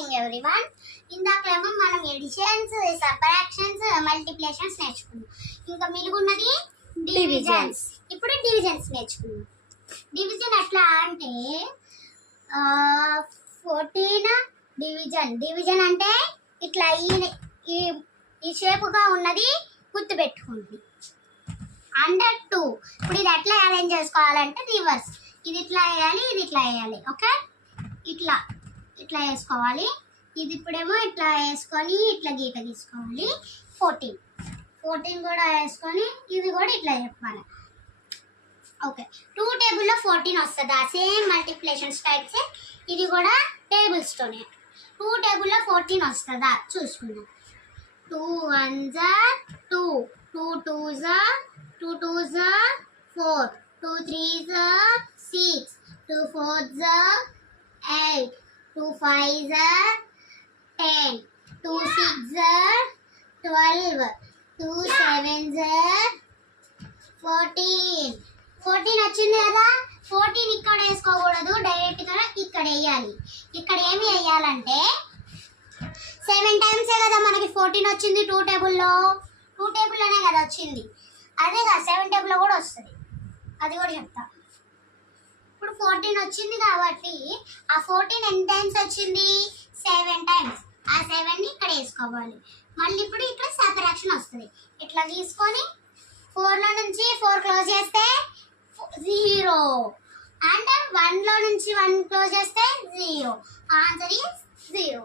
Morning everyone. ఇందాకేమో మనం editions, subtractions, multiplications నేర్చుకున్నాం. ఇంకా మిగులున్నది డివిజన్స్. ఇప్పుడు డివిజన్స్ నేర్చుకున్నాం. డివిజన్ ఎట్లా అంటే 14 డివిజన్ అంటే ఇట్లా ఈ షేపుగా ఉన్నది గుర్తుపెట్టుకోండి. అండర్ 2. ఇప్పుడు ఇది ఎట్లా అరేంజ్ చేసుకోవాలంటే రివర్స్. ఇది ఇట్లా వేయాలి, ఇది ఇట్లా వేయాలి. ఓకే, ఇట్లా వేసుకోవాలి. ఇది ఇప్పుడేమో ఇట్లా వేసుకొని ఇట్లా గీత గీసుకోవాలి. 14 కూడా వేసుకొని ఇది కూడా ఇట్లా చెప్పాలి. ఓకే, 2 టేబుల్లో 14 వస్తుందా? Same multiplication types. ఇది కూడా టేబుల్స్తోనే 2 టేబుల్లో 14 వస్తుందా చూసుకుందాం. 2 1s 2, 2 2s 4, 2 3s 6, 2 4s 8, 2 5s 10, 2 6s 12, 2 7s 14 వచ్చింది కదా. 14 ఇక్కడ వేసుకోకూడదు, డైరెక్ట్గా ఇక్కడ వేయాలి. ఇక్కడ ఏమి వేయాలంటే 7 టైమ్సే కదా మనకి 14 వచ్చింది. 2 టేబుల్లోనే కదా వచ్చింది. అదే కదా 7 టేబుల్లో కూడా వస్తుంది. అది కూడా చెప్తా. ఇప్పుడు 14 వచ్చింది కాబట్టి ఆ 14 ఎన్ని టైమ్స్ వచ్చింది? 7 టైమ్స్. ఆ 7ని ఇక్కడ వేసుకోవాలి. మళ్ళీ ఇప్పుడు ఇక్కడ సబ్ట్రాక్షన్ వస్తుంది. ఇట్లా తీసుకొని 4లో నుంచి 4 క్లోజ్ చేస్తే 0 అండ్ 1లో నుంచి 1 క్లోజ్ చేస్తే 0. Answer is 0.